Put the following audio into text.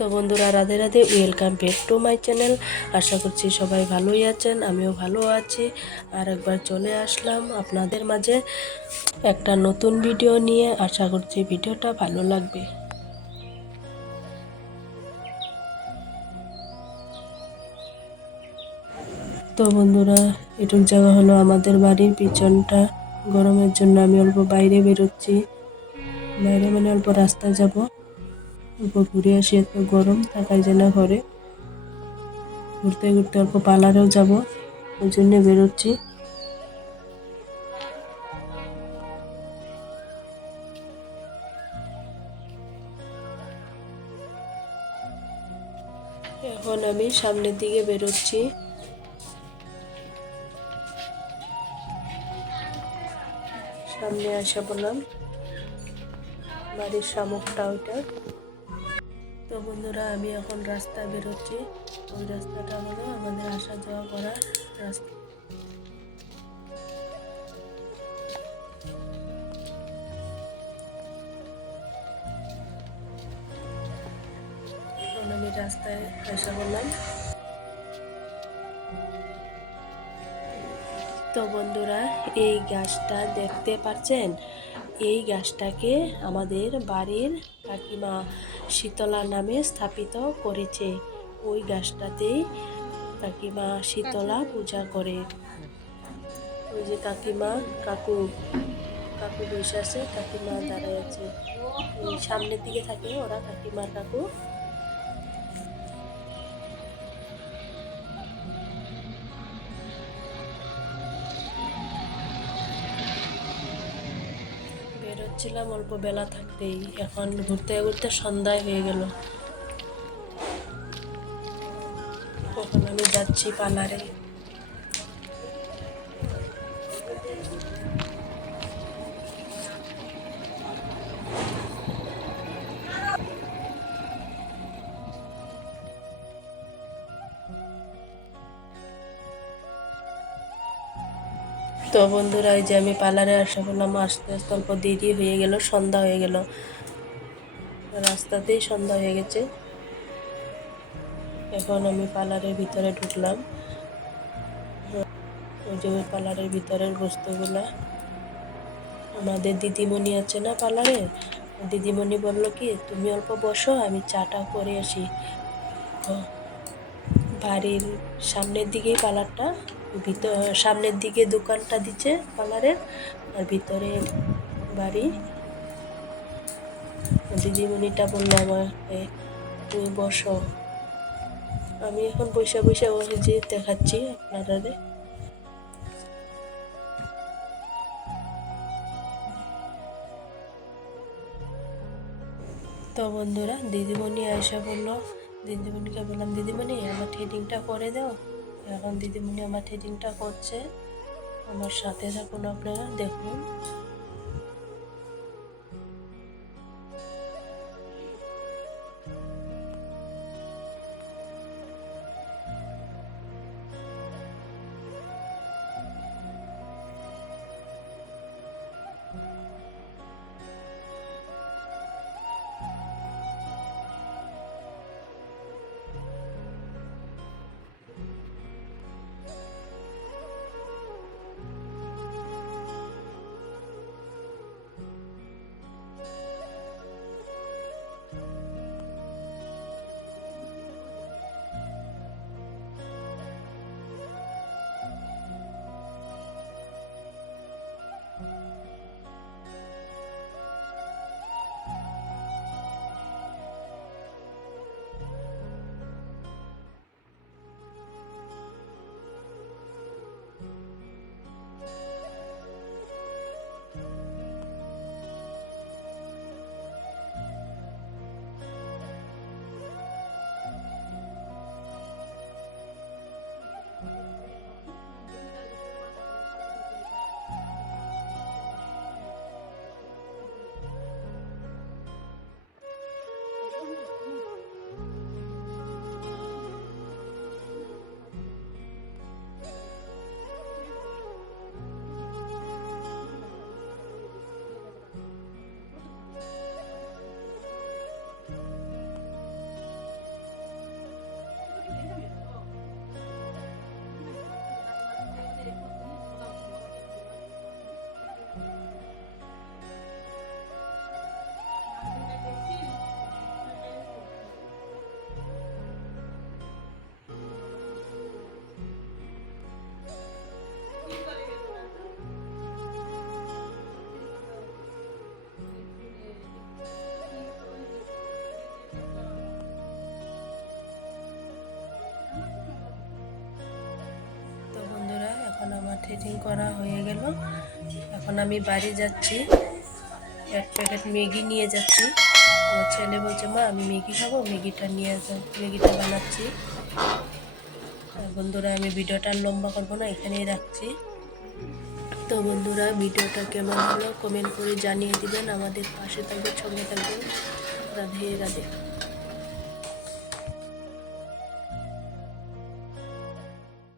তো বন্ধুরা, Radhe Radhe welcome back to my channel আশা করছি সবাই ভালোই আছেন, আমিও ভালো আছি। আর একবার চলে আসলাম আপনাদের মাঝে একটা নতুন ভিডিও নিয়ে। আশা করছি ভিডিওটা ভালো লাগবে। তো বন্ধুরা, এটুক জায়গা হলো আমাদের বাড়ির পিছনটা। গরমের জন্য আমি অল্প বাইরে বেরোচ্ছি। বাইরে মানে অল্প রাস্তা যাব। অল্প ঘুরে আসি এত গরম থাকার জন্য ঘরে। ঘুরতে ঘুরতে অল্প পার্লারেও যাব, ওই জন্য বেরোচ্ছি। এখন আমি সামনের দিকে বেরোচ্ছি। সামনে আসা বললাম, বাড়ির শামুকটা ওইটা। তো বন্ধুরা, আমি এখন রাস্তা বেরোচ্ছি। ওই রাস্তাটা হলো আমাদের আসা যাওয়া করা রাস্তা। আমি রাস্তায় আসা বললাম তো বন্ধুরা, এই গাছটা দেখতে পাচ্ছেন? এই গাছটাকে আমাদের বাড়ির কাকিমা শীতলা নামে স্থাপিত করেছে। ওই গাছটাতেই কাকিমা শীতলা পূজা করে। ওই যে কাকিমা, কাকু। কাকু বসে আছে, কাকিমা দাঁড়ায় আছে। সামনের দিকে থাকে ওরা, কাকিমার কাকু। বেরোচ্ছিলাম অল্প বেলা থাকতেই এখন ঘুরতে ঘুরতে সন্ধ্যায় হয়ে গেল। এখন আমি যাচ্ছি পার্লারে। তো বন্ধুরা, এই যে আমি পার্লারে আসা করলাম, আসতে আসতে অল্প দেরি হয়ে গেল, সন্ধ্যা হয়ে গেল। রাস্তাতেই সন্ধ্যা হয়ে গেছে। এখন আমি পার্লারের ভিতরে ঢুকলাম। ওই যে ওই পার্লারের ভিতরের বস্তুগুলা। আমাদের দিদিমণি আছে না পার্লারে? দিদিমণি বলল কি, তুমি অল্প বসো, আমি চাটা করে আসি। বাড়ির সামনের দিকেই পার্লারটা ভিতর সামনের দিকে দোকানটা দিচ্ছে পার্লারের, আর ভিতরে বাড়ি। দিদিমণিটা বলল আমাকে তুমি বসো। আমি এখন বসে বসে ওই যে দেখাচ্ছি আপনারা তো বন্ধুরা, দিদিমণি আয়সা বলল দিদিমণিকে বললাম, দিদিমণি, আমার থ্রেডিংটা করে দাও। এখন দিদিমণি আমার থ্রেডিংটা করছে। আমার সাথে থাকুন আপনারা, দেখুন। প্যাকিং করা হয়ে গেল। এখন আমি বাড়ি যাচ্ছি। এক প্যাকেট ম্যাগি নিয়ে যাচ্ছি। আমার ছেলে বলছে, মা, আমি ম্যাগি খাব, ম্যাগিটা নিয়ে যাও ম্যাগিটা বানাচ্ছি। বন্ধুরা, আমি ভিডিওটা লম্বা করব না, এখানেই রাখছি। তো বন্ধুরা, ভিডিওটা কেমন হলো? কমেন্ট করে জানিয়ে দিবেন। আমাদের পাশে থাকবেন, সঙ্গে থাকবেন। রাধে রাধে।